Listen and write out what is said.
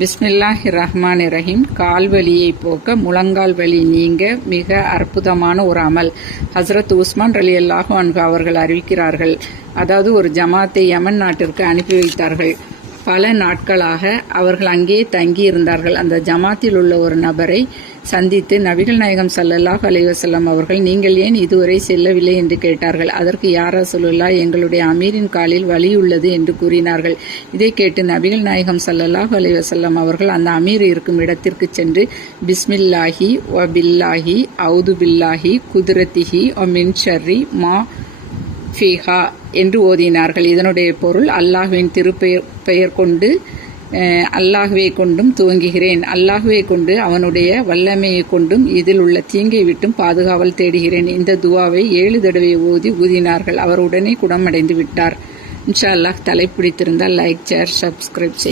பிஸ்மில்லாஹிர்ரஹ்மானிர்ரஹீம். கால்வலியை போக்க முழங்கால் வலி நீங்க மிக அற்புதமான ஒரு அமல். ஹஸ்ரத் உஸ்மான் ரலியல்லாஹு அன்ஹு அவர்கள் அறிவிக்கிறார்கள். அதாவது ஒரு ஜமாத்தை யமன் நாட்டிற்கு அனுப்பி வைத்தார்கள். பல நாட்களாக அவர்கள் அங்கே தங்கி இருந்தார்கள். அந்த ஜமாத்தில் உள்ள ஒரு நபரை சந்தித்து நபிகள் நாயகம் ஸல்லல்லாஹு அலைஹி வஸல்லம் அவர்கள், நீங்கள் ஏன் இதுவரை செல்லவில்லை என்று கேட்டார்கள். அதற்கு யா ரசூலுல்லாஹ், எங்களுடைய அமீரின் காலில் வலி உள்ளது என்று கூறினார்கள். இதை கேட்டு நபிகள் நாயகம் ஸல்லல்லாஹு அலைஹி வஸல்லம் அவர்கள் அந்த அமீர் இருக்கும் இடத்திற்கு சென்று பிஸ்மில்லாஹி வ பில்லாஹி அவுது பில்லாஹி குதிரத்திஹி வ மின் ஷர்ரி மா ஃபீஹா என்று ஓதினார்கள். இதனுடைய பொருள், அல்லாஹ்வின் திருப்பெயர் கொண்டு அல்லாஹ்வை கொண்டும் துவங்குகிறேன், அல்லாஹ்வை கொண்டு அவனுடைய வல்லமையை கொண்டும் இதில் உள்ள தீங்கை விட்டும் பாதுகாவல் தேடுகிறேன். இந்த துவாவை 7 தடவை ஊதினார்கள். அவர் உடனே குணமடைந்து விட்டார். இன்ஷா அல்லாஹ். தலைப்பிடித்திருந்தால் லைக், ஷேர், சப்ஸ்கிரைப் செய்யுங்கள்.